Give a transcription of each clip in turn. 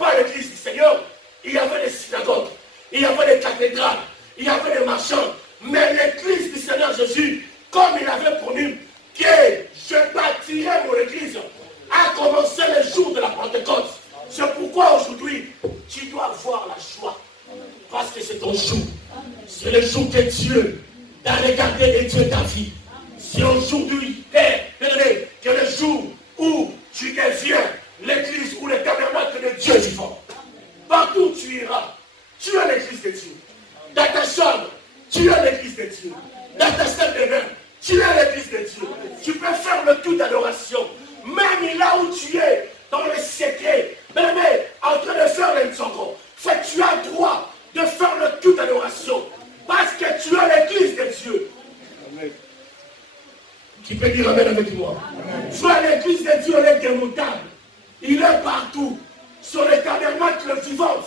pas l'église du Seigneur, il y avait des synagogues, il y avait des cathédrales, il y avait des marchands. Mais l'église du Seigneur Jésus, comme il avait promis, que je bâtirai mon église, a commencé le jour de la Pentecôte. C'est pourquoi aujourd'hui, tu dois avoir la joie. Parce que c'est ton jour. C'est le jour que Dieu t'a regardé et Dieu t'a vie. C'est aujourd'hui, que le jour où tu deviens l'église ou le tabernacle de Dieu vivant. Partout où tu iras, tu es l'église de Dieu. Dans ta chambre, tu es l'église de Dieu. Dans ta salle de bain, tu es l'église de Dieu. Tu peux faire le tout d'adoration. Même là où tu es, dans le secret, même en train de faire les nsongo, tu as droit de faire le tout d'adoration. Parce que tu es l'église de Dieu. Amen. Qui peut dire amen avec moi? Frère, l'église de Dieu, elle est démontable. Il est partout. Sur les tabernacles vivants.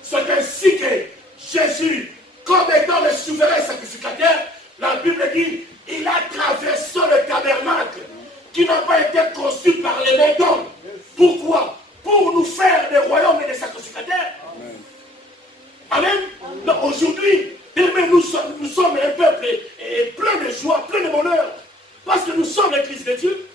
C'est ainsi que Jésus, comme étant le souverain sacrificateur, la Bible dit, il a traversé le tabernacle qui n'a pas été construit par les mains d'hommes. Pourquoi? Pour nous faire des royaumes et des sacrificateurs. Amen. Amen. Aujourd'hui, nous sommes un peuple plein de joie, plein de bonheur. Parce que nous sommes l'église de Dieu.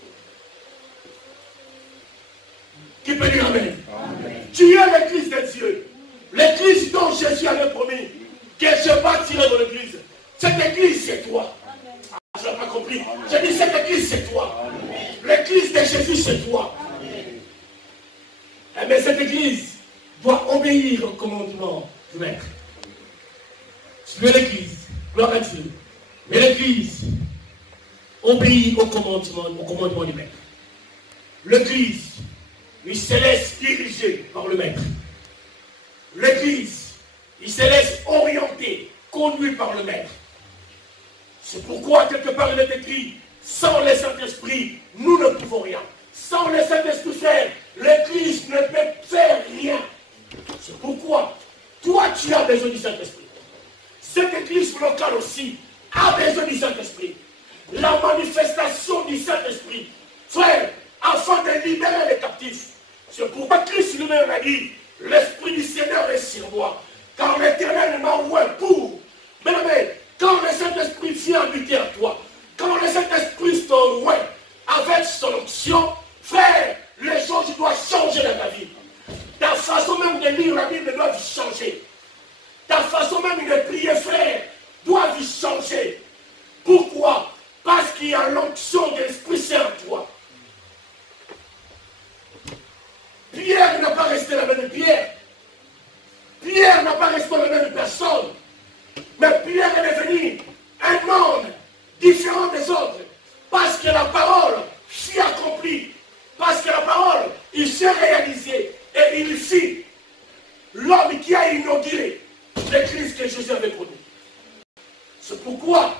Qui peut dire amen? Amen. Tu es l'église de Dieu. L'église dont Jésus avait promis que je bâtirai dans l'église. Cette église, c'est toi. Ah, je n'ai pas compris. J'ai dit cette église, c'est toi. L'église de Jésus, c'est toi. Mais cette église doit obéir au commandement du maître. Tu es l'église, gloire à Dieu. Mais l'église obéit au commandement du maître. L'église, il se laisse diriger par le maître. L'église, il se laisse orienter, conduit par le maître. C'est pourquoi, quelque part, il est écrit, sans le Saint-Esprit, nous ne pouvons rien. Sans le Saint-Esprit faire, l'église ne peut faire rien. C'est pourquoi, toi, tu as besoin du Saint-Esprit. Cette église locale aussi a besoin du Saint-Esprit. La manifestation du Saint-Esprit, frère, afin de libérer les captifs. C'est pourquoi Christ lui-même a dit, l'Esprit du Seigneur est sur moi, car l'Éternel m'a oint pour. Mais quand le Saint-Esprit vient habiter à toi, quand le Saint-Esprit t'oint avec son onction, frère, les choses doivent changer dans ta vie. Ta façon même de lire la Bible doit changer. Ta façon même de prier, frère, doit changer. Pourquoi? Parce qu'il y a l'onction de l'Esprit Saint en toi. Pierre n'a pas resté la même Pierre. Pierre n'a pas resté la même personne. Mais Pierre est devenu un homme différent des autres. Parce que la parole fut accomplie. Parce que la parole, il s'est réalisé. Et il fit l'homme qui a inauguré l'église que Jésus avait produite. C'est pourquoi,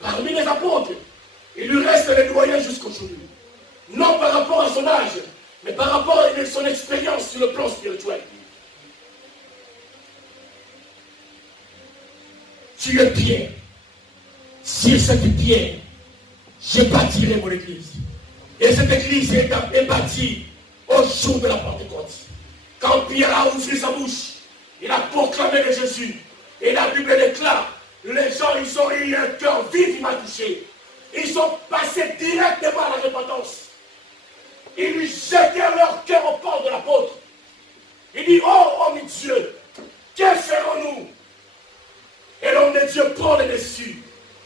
parmi les apôtres, il lui reste les doyens jusqu'aujourd'hui. Non par rapport à son âge, mais par rapport à son expérience sur le plan spirituel. Tu es Pierre. Sur cette pierre, je bâtirai mon église. Et cette église est bâtie au jour de la Pentecôte. Quand Pierre a ouvert sa bouche, il a proclamé de Jésus. Et la Bible déclare, les gens, ils ont eu un cœur vivement touché. Ils sont passés directement à la repentance. Ils jetèrent leur cœur au port de l'apôtre. Il dit, oh homme de Dieu, que ferons-nous? Et l'homme de Dieu prend le dessus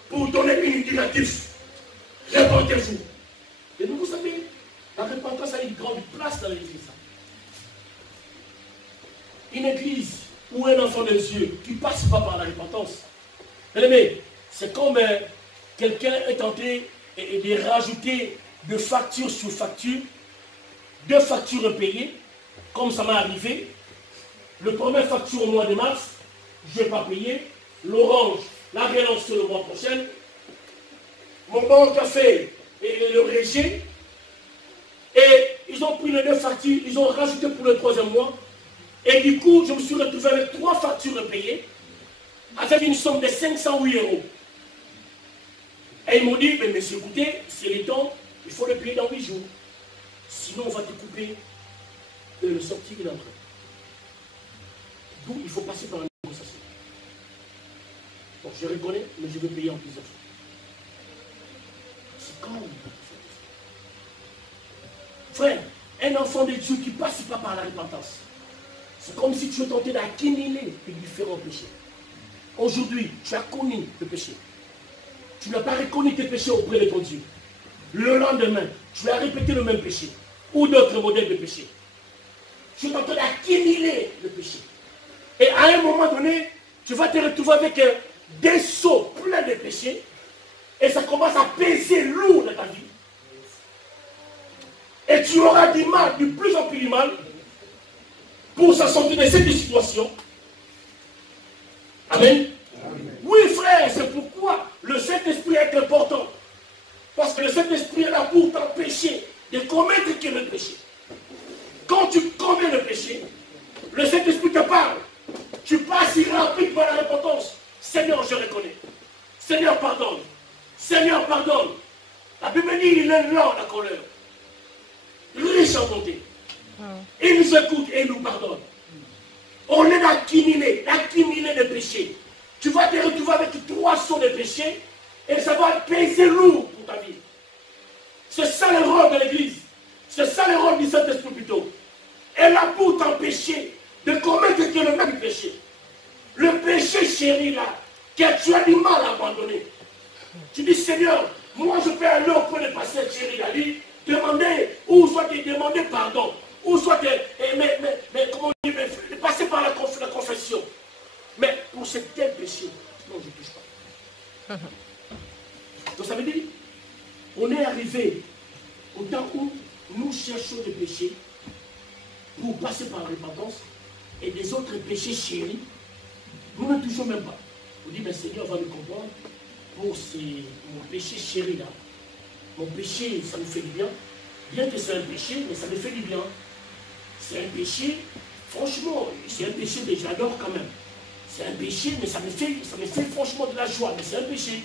pour donner une indicatif. Répentez-vous. Et vous savez, la repentance a une grande place dans l'église. Une église où un enfant de Dieu qui ne passe pas par la repentance. Mais c'est comme quelqu'un est tenté de rajouter de facture sur facture, 2 factures payées, comme ça m'est arrivé. Le premier facture au mois de mars, je n'ai pas payé. L'orange, la relance le mois prochain. Mon banque a fait le rejet. Et ils ont pris les 2 factures, ils ont rajouté pour le 3e mois. Et du coup, je me suis retrouvé avec 3 factures payées, avec une somme de 508 €. Et ils m'ont dit, mais monsieur, écoutez, c'est le temps, il faut le payer dans 8 jours. Sinon, on va te couper le sortir et l'entrée. Donc il faut passer par la négociation. Donc je reconnais, mais je vais payer en plusieurs fois. C'est quand on peut faire. Frère, un enfant de Dieu qui ne passe pas par la repentance, c'est comme si tu es tenté d'accumuler les différents péchés. Aujourd'hui, tu as connu le péché. Tu n'as pas reconnu tes péchés auprès de ton Dieu. Le lendemain, tu as répété le même péché ou d'autres modèles de péché. Tu es tenté d'accumuler le péché. Et à un moment donné, tu vas te retrouver avec des seaux pleins de péchés et ça commence à peser lourd dans ta vie. Et tu auras du mal, de plus en plus du mal, pour s'en sortir de cette situation. Amen. Oui, frère, c'est pourquoi le Saint-Esprit est important. Parce que le Saint-Esprit est là pour t'empêcher de commettre le péché. Quand tu commets le péché, le Saint-Esprit te parle. Tu passes rapide par la repentance. Seigneur, je reconnais. Seigneur, pardonne. Seigneur, pardonne. La Bible dit, il est lent la colère. Riche en bonté. Il nous écoute et il nous pardonne. On est accumulé de péchés. Tu vas te retrouver avec 3 seaux de péchés et ça va peser lourd pour ta vie. C'est ça le rôle de l'Église. C'est ça le rôle du Saint-Esprit plutôt. Elle a pour t'empêcher de commettre le même péché. Le péché chéri là, que tu as du mal à abandonner. Tu dis, Seigneur, moi je peux aller auprès de pasteur chéri là, lui, demander, ou soit te demander pardon, ou soit comment on dit, passer par la confession. Mais pour ce tel péché, non, je ne touche pas. Donc ça veut dire, on est arrivé au temps où nous cherchons des péchés pour passer par la repentance et des autres péchés chéris, nous ne touchons même pas. On dit, mais Seigneur va me comprendre, pour mon péché chéri là, mon péché, ça me fait du bien. Bien que c'est un péché, mais ça me fait du bien. C'est un péché, franchement, c'est un péché que j'adore quand même. C'est un péché, mais ça me fait franchement de la joie, mais c'est un péché.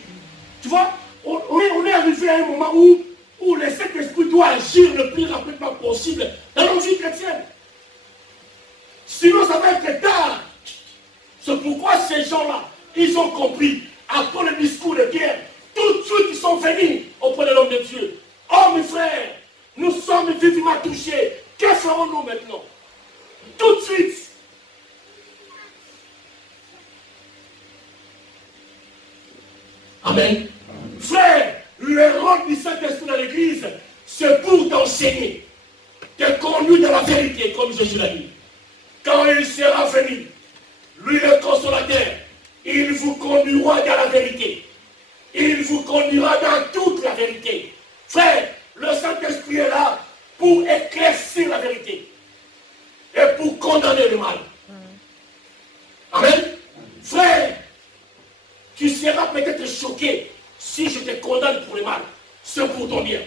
Tu vois, on est arrivé à un moment où le Saint-Esprit doit agir le plus rapidement possible dans nos vies chrétiennes. Sinon, ça va être tard. C'est pourquoi ces gens-là, ils ont compris, après le discours de Pierre, tout de suite ils sont venus auprès de l'homme de Dieu. Oh mes frères, nous sommes vivement touchés. Que ferons-nous maintenant? Tout de suite. Amen. Frère, le rôle du Saint-Esprit dans l'Église, c'est pour t'enseigner, te conduire dans la vérité, comme Jésus l'a dit. Quand il sera venu, lui le consolateur, il vous conduira dans la vérité. Il vous conduira dans toute la vérité. Frère, le Saint-Esprit est là pour éclaircir la vérité et pour condamner le mal. Amen. Frère, tu seras peut-être choqué si je te condamne pour le mal. C'est pour ton bien.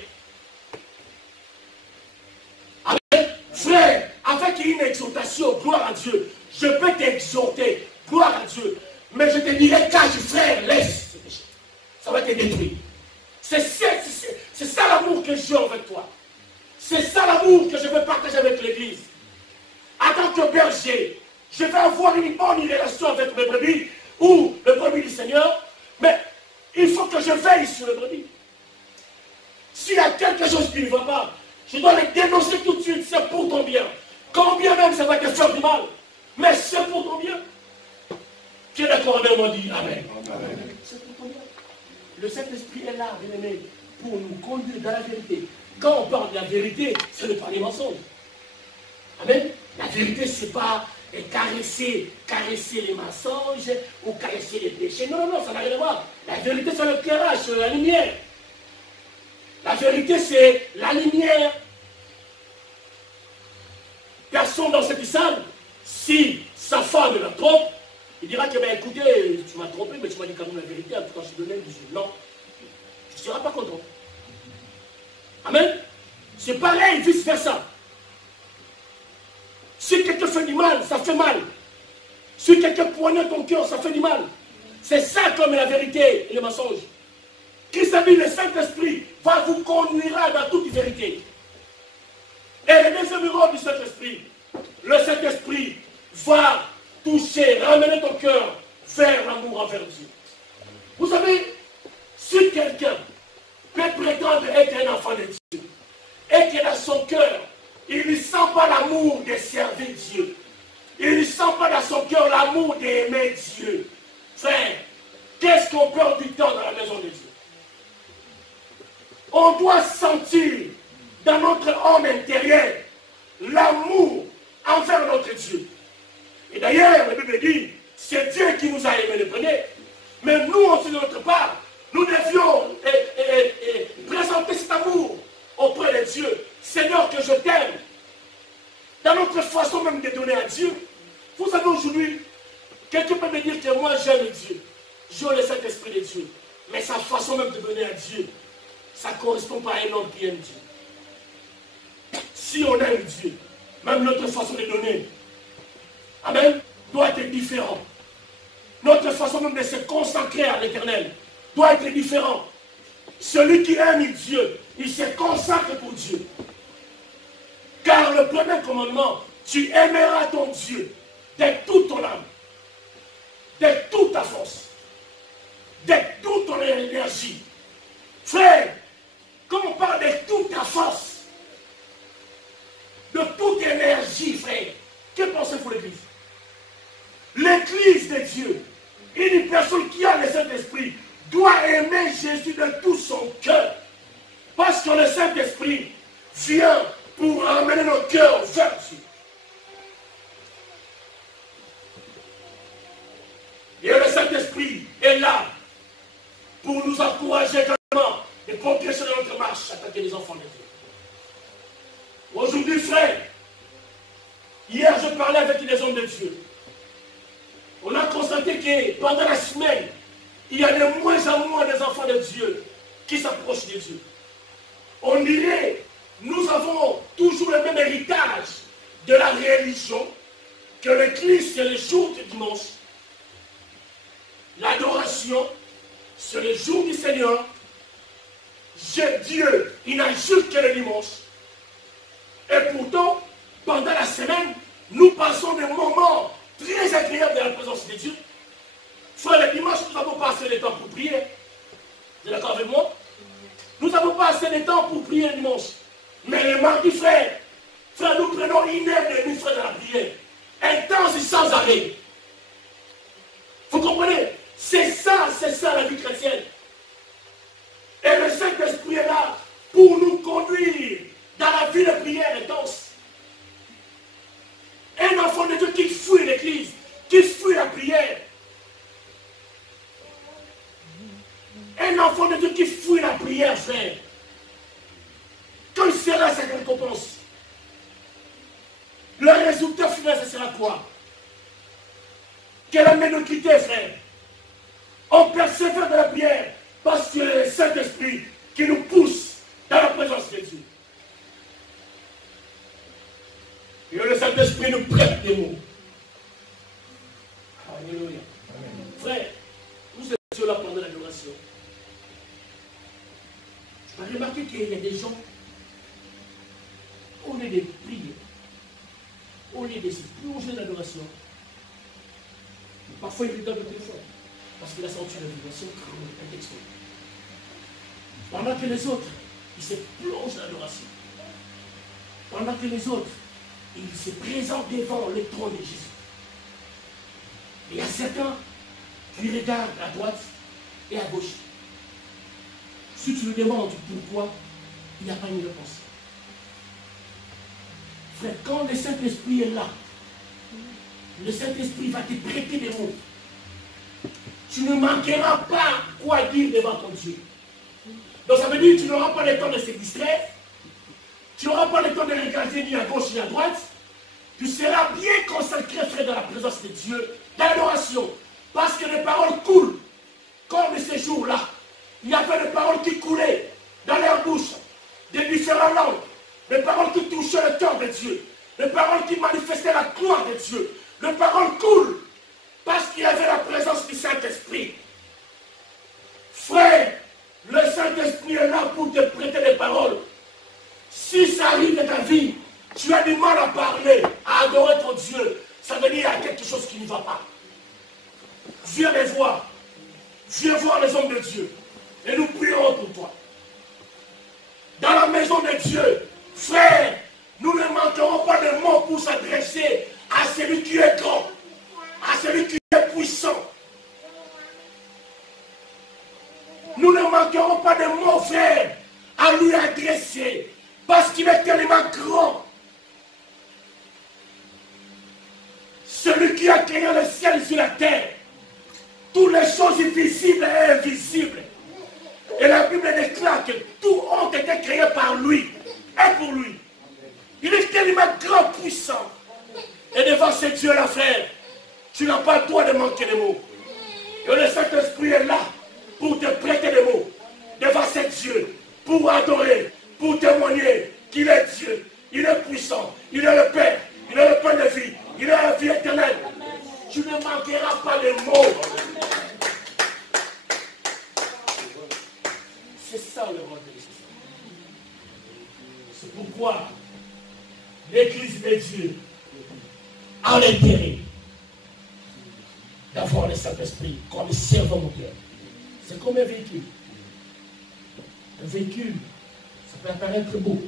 Amen. Frère, avec une exhortation, gloire à Dieu, je peux t'exhorter, gloire à Dieu. Mais je te dirai, cache, frère, laisse ce péché. Ça va te détruire. C'est ça l'amour que j'ai avec toi. C'est ça l'amour que je veux partager avec l'Église. En tant que berger, je vais avoir une bonne relation avec mes brebis ou le brebis du Seigneur, mais il faut que je veille sur le brebis. S'il y a quelque chose qui ne va pas, je dois le dénoncer tout de suite, c'est pour ton bien. Combien même ça va te faire du mal, mais c'est pour ton bien. Tu es d'accord avec moi? Dit Amen. Amen. C'est pour ton bien. Le Saint-Esprit est là, bien aimé, pour nous conduire dans la vérité. Quand on parle de la vérité, ce n'est pas des mensonges. Amen. La vérité, ce n'est pas caresser les mensonges ou caresser les péchés. Non, non, non, ça n'a rien à voir. La vérité, c'est l'éclairage, c'est la lumière. La vérité, c'est la lumière. Personne dans cette salle, si sa femme la trompe, il dira que, ben, écoutez, tu m'as trompé, mais tu m'as dit quand même la vérité, en tout cas, je te donnais, non, tu ne seras pas content. Amen. C'est pareil, vice-versa. Si quelqu'un fait du mal, ça fait mal. Si quelqu'un poignarde ton cœur, ça fait du mal. C'est ça comme la vérité et le mensonge. Christ a dit, le Saint-Esprit va vous conduire dans toute vérité. Et le deuxième rôle du Saint-Esprit, le Saint-Esprit va toucher, ramener ton cœur vers l'amour envers Dieu. Vous savez, si quelqu'un peut prétendre être un enfant de Dieu et que dans son cœur, il ne sent pas l'amour de servir Dieu, il ne sent pas dans son cœur l'amour d'aimer Dieu, frère, qu'est-ce qu'on perd du temps dans la maison de Dieu? On doit sentir dans notre homme intérieur l'amour envers notre Dieu. Et d'ailleurs, la Bible dit, c'est Dieu qui nous a aimés le premier. Mais nous aussi de notre part, nous devions présenter cet amour auprès de Dieu. Seigneur, que je t'aime. Dans notre façon même de donner à Dieu. Vous savez aujourd'hui, quelqu'un peut me dire que moi j'aime Dieu. J'ai le Saint-Esprit de Dieu. Mais sa façon même de donner à Dieu, ça ne correspond pas à un homme qui aime Dieu. Si on aime Dieu, même notre façon de donner, amen, doit être différente. Notre façon même de se consacrer à l'Éternel doit être différente. Celui qui aime Dieu, il se consacre pour Dieu. Car le premier commandement, tu aimeras ton Dieu de toute ton âme, de toute ta force, de toute ton énergie. Frère, quand on parle de toute ta force, de toute énergie, frère, que pensez-vous de l'Église? L'Église de Dieu, une personne qui a le Saint-Esprit, doit aimer Jésus de tout son cœur. Parce que le Saint-Esprit vient pour amener nos cœurs vers Dieu. Et le Saint-Esprit est là pour nous encourager également et progresser dans notre marche, attaquer les enfants de Dieu. Aujourd'hui, frère, hier je parlais avec les hommes de Dieu. On a constaté que pendant la semaine, il y a de moins en moins des enfants de Dieu qui s'approchent de Dieu. On dirait, nous avons toujours le même héritage de la religion, que l'église c'est le jour du dimanche, l'adoration c'est le jour du Seigneur, Dieu il n'agit que le dimanche. Et pourtant, pendant la semaine, nous passons des moments très agréables de la présence de Dieu. Frère, le dimanche, nous n'avons pas assez de temps pour prier. Vous êtes d'accord avec moi? Nous n'avons pas assez de temps pour prier le dimanche. Mais le mardi, frère, nous prenons 1h30, frère, de la prière. Intense et sans arrêt. Vous comprenez? C'est ça la vie chrétienne. Et le Saint-Esprit est là pour nous conduire dans la vie de prière intense. Un enfant de Dieu qui fuit l'église, qui fuit la prière. Un enfant de Dieu qui fuit la prière, frère. Quelle sera sa récompense? Le résultat final, ce sera quoi? Quelle la médiocrité, frère. On persévère dans la prière parce que le Saint-Esprit qui nous pousse dans la présence de Dieu. Et le Saint-Esprit nous prête des mots. Alléluia. Frère, vous êtes là pendant l'adoration. Tu as remarqué qu'il y a des gens, au lieu de prier, au lieu de se plonger dans l'adoration, parfois il regarde le téléphone, parce qu'il a senti la vibration, un texto. Pendant que les autres, ils se plongent dans l'adoration. Pendant que les autres, ils se présentent devant le trône de Jésus. Et il y a certains qui regardent à droite et à gauche. Si tu lui demandes pourquoi, il n'y a pas une réponse. Frère, quand le Saint-Esprit est là, le Saint-Esprit va te prêter des mots. Tu ne manqueras pas quoi dire devant ton Dieu. Donc ça veut dire que tu n'auras pas le temps de se distraire. Tu n'auras pas le temps de regarder ni à gauche ni à droite. Tu seras bien consacré, frère, dans la présence de Dieu, dans l'adoration. Parce que les paroles coulent. Comme de ces jours-là, il y avait des paroles qui coulaient dans leur bouche, de différentes langues. Des paroles qui touchaient le cœur de Dieu. Des paroles qui manifestaient la gloire de Dieu. Les paroles coulent parce qu'il y avait la présence du Saint-Esprit. Frère, le Saint-Esprit est là pour te prêter des paroles. Si ça arrive dans ta vie, tu as du mal à parler, à adorer ton Dieu. ça veut dire qu'il y a quelque chose qui ne va pas. Viens les voir. Viens voir les hommes de Dieu. Et nous prions pour toi. Dans la maison de Dieu, frère, nous ne manquerons pas de mots pour s'adresser à celui qui est grand, à celui qui est puissant. Nous ne manquerons pas de mots, frère, à lui adresser, parce qu'il est tellement grand. Celui qui a créé le ciel sur la terre, toutes les choses visibles et invisibles. Et la Bible déclare que tout ont été créés par lui et pour lui. Il est tellement grand, puissant. Et devant ce Dieu-là, frère, tu n'as pas le droit de manquer de mots. Et le Saint-Esprit est là pour te prêter des mots devant ce Dieu, pour adorer, pour témoigner qu'il est Dieu, il est puissant, il est le Père, il est le pain de vie, il est la vie éternelle. Tu ne manqueras pas de mots. C'est ça le rôle de l'Esprit. C'est pourquoi l'Église de Dieu a l'intérêt d'avoir le Saint-Esprit comme servant moteur. C'est comme un véhicule. Un véhicule, ça peut apparaître beau.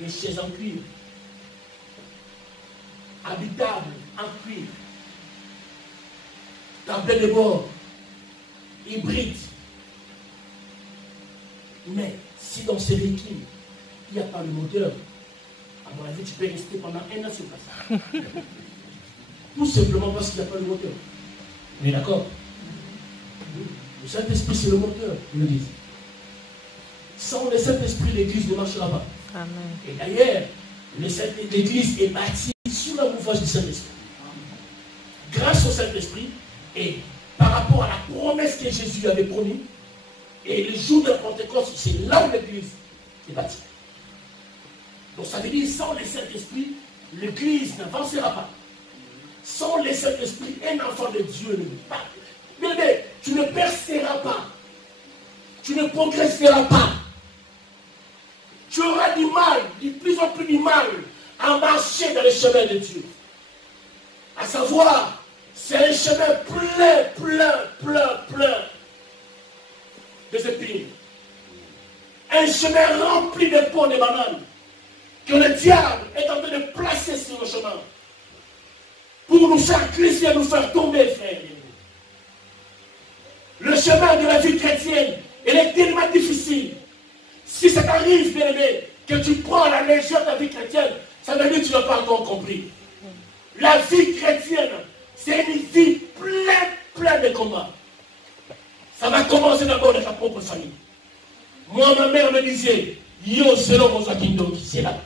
Des chaises en cuir. Habitable en cuir. Tablette de bord. Hybride. Mais si dans ce véhicule, il n'y a pas de moteur, à mon avis, tu peux rester pendant 1 an sur place. Tout simplement parce qu'il n'y a pas de moteur. On est d'accord? Le Saint-Esprit, c'est le moteur, ils le disent. Sans le Saint-Esprit, l'Église ne marchera pas. Amen. Et d'ailleurs, l'Église est bâtie sous la mouvance du Saint-Esprit. Grâce au Saint-Esprit, et par rapport à la promesse que Jésus avait promis, et le jour de la Pentecôte, c'est là où l'Église est bâtie. Donc ça veut dire, sans le Saint-Esprit, l'Église n'avancera pas. Sans le Saint-Esprit, un enfant de Dieu ne peut pas. Mais tu ne perceras pas. Tu ne progresseras pas. Tu auras du mal, de plus en plus du mal, à marcher dans le chemin de Dieu. À savoir, c'est un chemin plein de épines. Un chemin rempli de pommes et de bananes que le diable est en train de placer sur le chemin pour nous faire glisser et nous faire tomber, frère. Le chemin de la vie chrétienne, il est tellement difficile. Si ça t'arrive, bien aimé, que tu prends la légère de la vie chrétienne, ça veut dire que tu n'as pas encore compris. La vie chrétienne, c'est une vie pleine de combats. Ça va commencer d'abord dans ta propre famille. Moi, ma mère me disait, yo, c'est là c'est là.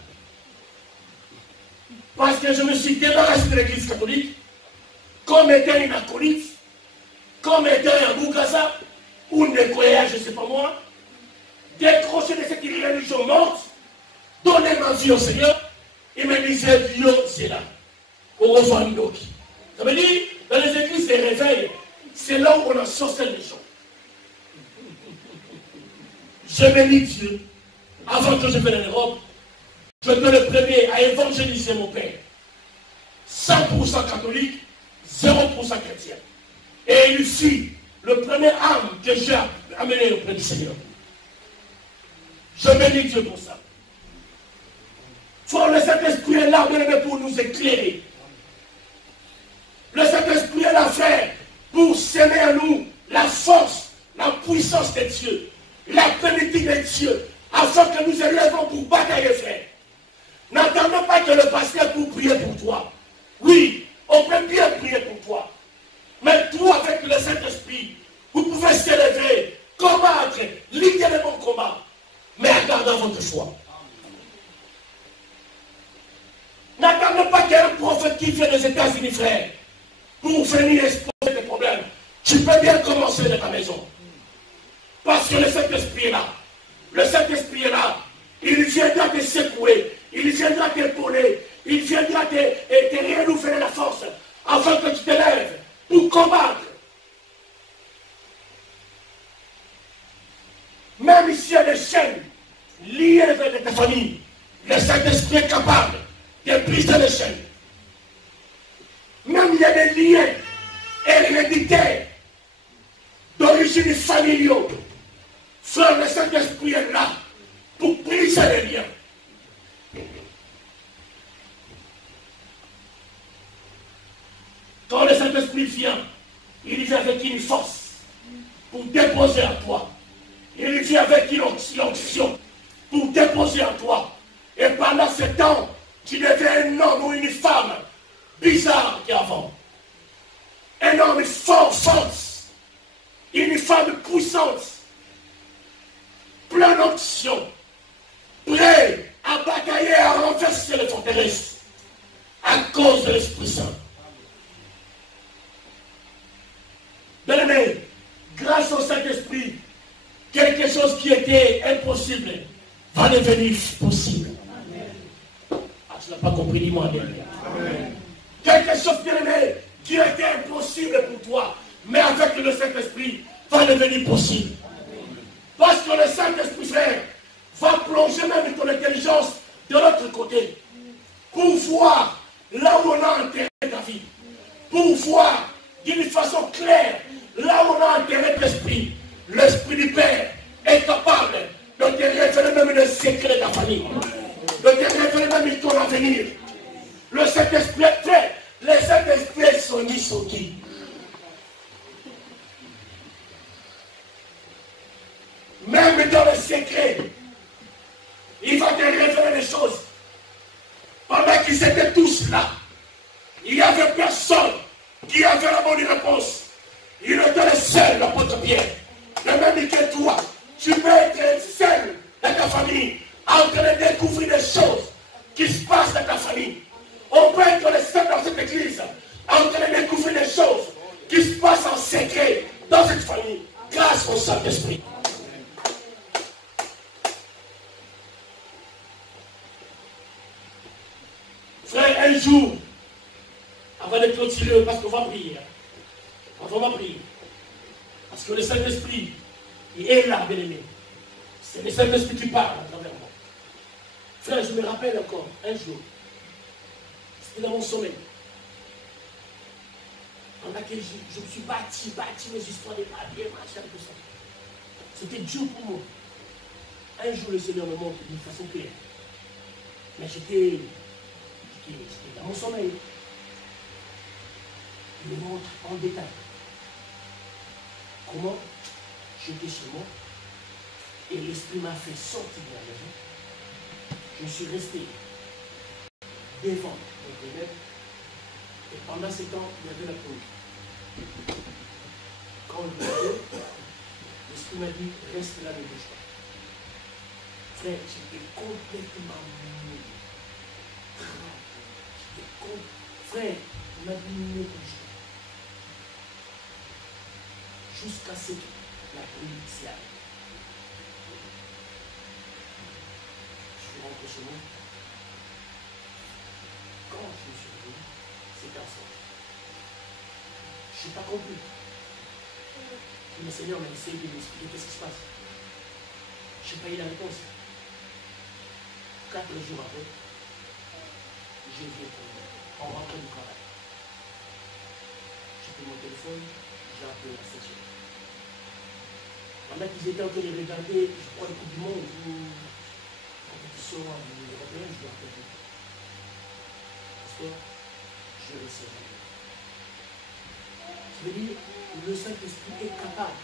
Parce que je me suis débarrassé de l'église catholique, comme étant une acolyte, comme étant un bougassa, ou une nécoya, je ne sais pas moi, décroché de cette religion morte, donner ma vie au Seigneur, il me disait, yo, c'est là. Au revoir, Ndoki. Ça veut dire, dans les églises de réveil, c'est là où on a sorti les gens. Je bénis Dieu. Avant que je vienne en Europe, je suis le premier à évangéliser mon père. 100% catholique, 0% chrétien. Et il fut le premier âme que j'ai amené auprès du Seigneur. Je bénis Dieu pour ça. Le Saint-Esprit est là, bien aimé, pour nous éclairer. Le Saint-Esprit est là, frère, pour s'aimer à nous la force, la puissance de Dieu, la plénitude de Dieu, afin que nous élèvons pour batailler, frère. N'attendons pas que le pasteur pour prier pour toi. Oui, on peut bien prier pour toi. Mais toi, avec le Saint-Esprit, vous pouvez s'élever, combattre, littéralement combat, mais en gardant votre choix. N'attendez pas qu'il y ait un prophète qui vient des États-Unis, frère, pour venir exposer tes problèmes. Tu peux bien commencer de ta maison. Parce que le Saint-Esprit est là. Le Saint-Esprit est là. Il viendra te secouer. Il viendra t'épauler. Il viendra te renouveler la force. Afin que tu te lèves pour combattre. Même s'il y a des chaînes liées avec ta famille, le Saint-Esprit est capable de briser les chaînes. il y a des liens héréditaires, d'origine familiale, frère, le Saint-Esprit est là pour briser les liens. Quand le Saint-Esprit vient, il vient avec une force pour déposer en toi. Il vient avec une onction pour déposer en toi. Et pendant ce temps, tu deviens un homme ou une femme bizarre qu'avant. Un homme fort, force. Une femme puissante. Plein d'onction. Prêt à batailler, à renverser les forteresses. À cause de l'Esprit Saint. Bien-aimé, grâce au Saint-Esprit, quelque chose qui était impossible va devenir possible. Ah, tu n'as pas compris, dis-moi bien. Quelque chose, bien-aimé, qui était impossible pour toi, mais avec le Saint-Esprit, va devenir possible. Parce que le Saint-Esprit, frère, va plonger même ton intelligence de l'autre côté, pour voir là où on a enterré ta vie, pour voir d'une façon claire là où on a enterré l'esprit. L'Esprit du Père est capable de te révéler même les secrets de ta famille, de te révéler même ton avenir. Le Saint-Esprit est fait. Les Saint-Esprit sont ni sont qui. Même dans les secrets, il va te révéler des choses. Pendant qu'ils étaient tous là, il n'y avait personne qui avait la bonne réponse. Il était le seul, l'apôtre Pierre. De même que toi, tu peux être seul dans ta famille, en train de découvrir des choses qui se passent dans ta famille. On peut être le seul dans cette église, en train de découvrir des choses qui se passent en secret dans cette famille, grâce au Saint-Esprit. Frère, un jour, avant de clôturer, parce qu'on va prier, on va prier. Parce que le Saint-Esprit, il est là, bien-aimé. C'est le Saint-Esprit qui parle à travers moi. Frère, je me rappelle encore, un jour, c'était dans mon sommeil. Pendant que je me suis bâti mes histoires de papier, machin, tout ça. C'était dur pour moi. Un jour, le Seigneur me montre d'une façon claire. Mais j'étais dans mon sommeil. Il me montre en détail comment j'étais chez moi et l'Esprit m'a fait sortir de la maison. Je suis resté devant mon élève et pendant ce temps, il y avait la pause. Quand je me levais, l'Esprit m'a dit, reste là, ne bouge pas. Frère, j'étais complètement mouillé. Frère, il m'a dit, ne bouge pas. Jusqu'à ce que la pluie s'y arrive. Je suis rentré chez moi. Quand je me suis revenu, c'était ensemble. Je n'ai pas compris. Le Seigneur m'a essayé de m'expliquer qu'est-ce qui se passe. Je n'ai pas eu la réponse. 4 jours après, j'ai vu en rentrant du travail. J'ai pris mon téléphone, j'ai appelé la station. Pendant qu'ils étaient en train de regarder, je crois, le Coupe du Monde, une compétition européenne, je dois appeler. Pasteur, je reçois. Je veux dire, le Saint-Esprit est capable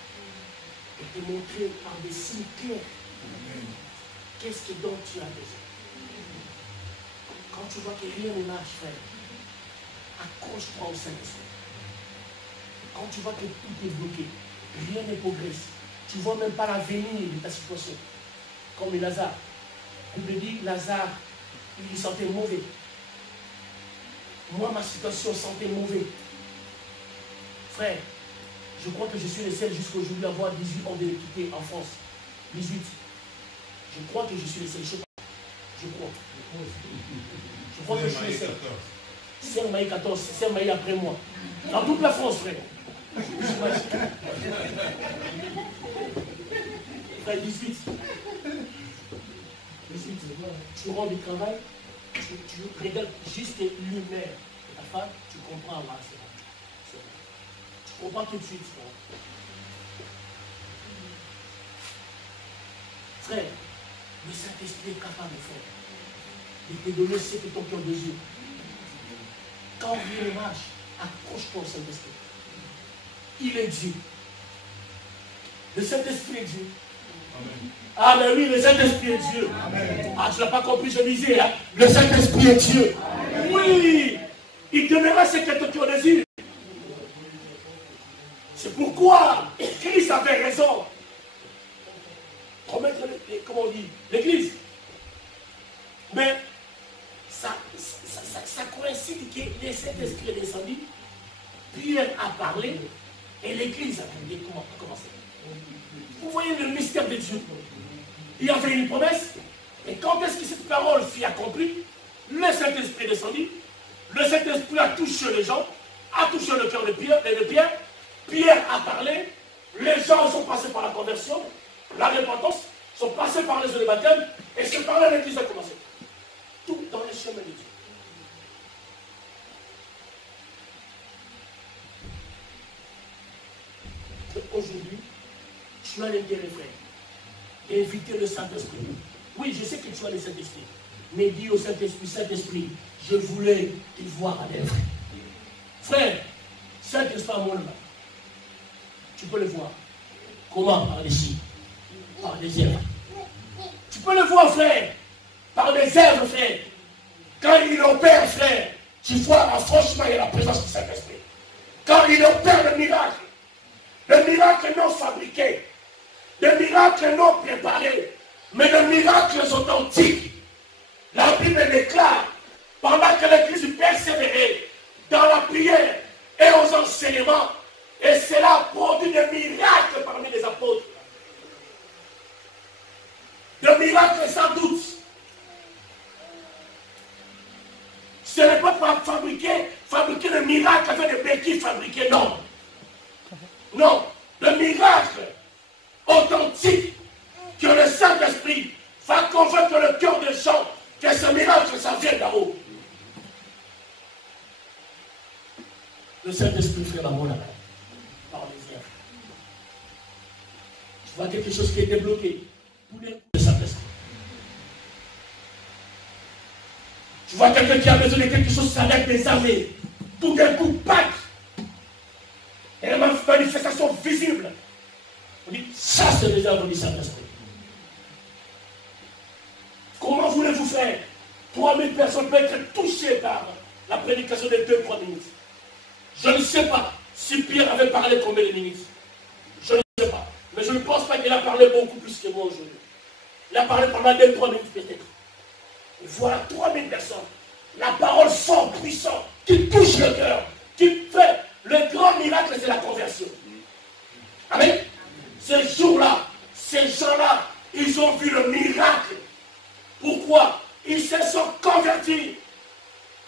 de te montrer par des signes clairs qu'est-ce dont tu as besoin. Quand tu vois que rien ne marche, frère, accroche-toi au Saint-Esprit. Quand tu vois que tout est bloqué, rien ne progresse, tu ne vois même pas l'avenir de ta situation. Comme Lazare. On me dit, Lazare, il sentait mauvais. Moi, ma situation sentait mauvais. Frère, je crois que je suis le seul jusqu'aujourd'hui à avoir 18 ans de quitter en France. 18. Je crois que je suis le seul. Je crois. Je crois que je suis le seul. Serre Maï 14, Serre Maï après moi. Dans toute la France, frère. Frère, 18. 18, tu rentres du travail, tu regardes juste l'humeur de ta ta femme, tu comprends, là, c'est bon. Tu comprends tout de suite. Frère, le Saint-Esprit est capable de faire. De te donner ce que ton cœur désire. Quand vient le match, accroche-toi au Saint-Esprit. Il est Dieu. Le Saint-Esprit est Dieu. Amen. Ah mais oui, le Saint-Esprit est Dieu. Amen. Ah, tu n'as pas compris, je disais, hein? Le Saint-Esprit est Dieu. Amen. Oui, il donnera ce que ton cœur désire. C'est pourquoi Christ avait raison. Promettre, comment on dit, l'Église. Mais ça coïncide que le Saint-Esprit est descendu, Pierre a parlé et l'Église a commencé. Vous voyez le mystère de Dieu. Il y avait une promesse, et quand est-ce que cette parole fut accomplie? Le Saint-Esprit est descendu, le Saint-Esprit a touché les gens, a touché le cœur de Pierre, Pierre a parlé, les gens sont passés par la conversion, la repentance, sont passés par les eaux de baptême, et c'est par là que l'Église a commencé. Tout dans les chemins de Dieu. Aujourd'hui, tu as l'intérêt, frère, d'inviter le Saint-Esprit. Oui, je sais que tu as le Saint-Esprit, mais dis au Saint-Esprit, Saint-Esprit, je voulais te voir à l'œuvre. Frère, Saint-Esprit à mon âme, tu peux le voir. Comment? Par les signes, par les œuvres. Tu peux le voir, frère, par les œuvres, frère. Quand il opère, frère, tu vois, franchement, il y a la présence du Saint-Esprit. Quand il opère le miracle non fabriqué, le miracle non préparé, mais le miracle authentique. La Bible déclare, pendant que l'Église persévérait dans la prière et aux enseignements, et cela produit des miracles parmi les apôtres. Des miracles sans doute. Ce n'est pas fabriquer le miracle avec des béquilles fabriquées, non. Non, le miracle authentique que le Saint-Esprit va convaincre le cœur des gens que ce miracle, ça vient d'en haut. Le Saint-Esprit fait l'amour là-bas, par les œuvres. Tu vois quelque chose qui est débloqué. Tout d'un coup, le Saint-Esprit. Tu vois quelqu'un qui a besoin de quelque chose avec des armées. Tout d'un coup, pack. Et la manifestation visible. On dit, ça c'est les œuvres du Saint-Esprit. Comment voulez-vous faire? 3000 personnes peuvent être touchées par la prédication de 2-3 minutes. Je ne sais pas si Pierre avait parlé combien de minutes. Je ne sais pas. Mais je ne pense pas qu'il a parlé beaucoup plus que moi aujourd'hui. Il a parlé pendant 2-3 minutes peut-être. Et voilà 3000 personnes. La parole forte, puissante, qui touche le cœur, qui fait le grand miracle, c'est la conversion. Amen. Ces jours-là, ces gens-là, ils ont vu le miracle. Pourquoi? Ils se sont convertis,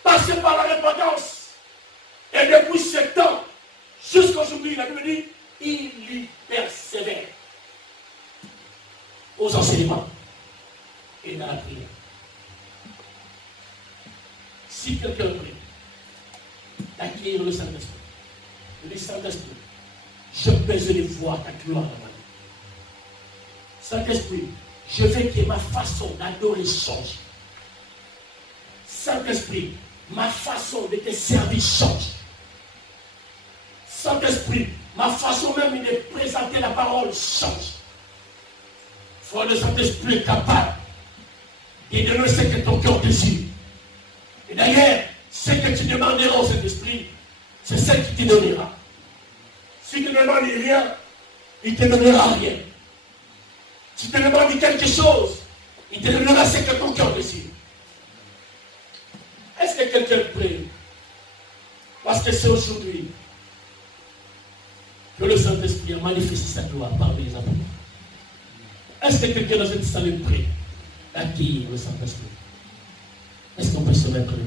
passés par la repentance. Et depuis ce temps, jusqu'à aujourd'hui, la Bible dit, il y persévère aux enseignements et dans la prière. Si quelqu'un prie d'acquérir le Saint-Esprit, le Saint-Esprit, je besoin de voir ta gloire dans ma vie. Saint-Esprit, je veux que ma façon d'adorer change. Saint-Esprit, ma façon de te servir change. Saint-Esprit, ma façon même de présenter la parole change. Frère, le Saint-Esprit est capable de donner ce que ton cœur désire. Et d'ailleurs, ce que tu demanderas au Saint-Esprit, c'est ce qu'il te donnera. Si tu ne demandes rien, il ne te donnera rien. Si tu te demandes quelque chose, il te donnera ce que ton cœur désire. Est-ce que quelqu'un prie? Parce que c'est aujourd'hui que le Saint-Esprit a manifesté sa gloire parmi les apôtres. Est-ce que quelqu'un dans cette salle prie d'acquérir le Saint-Esprit? Est-ce qu'on peut se mettre debout?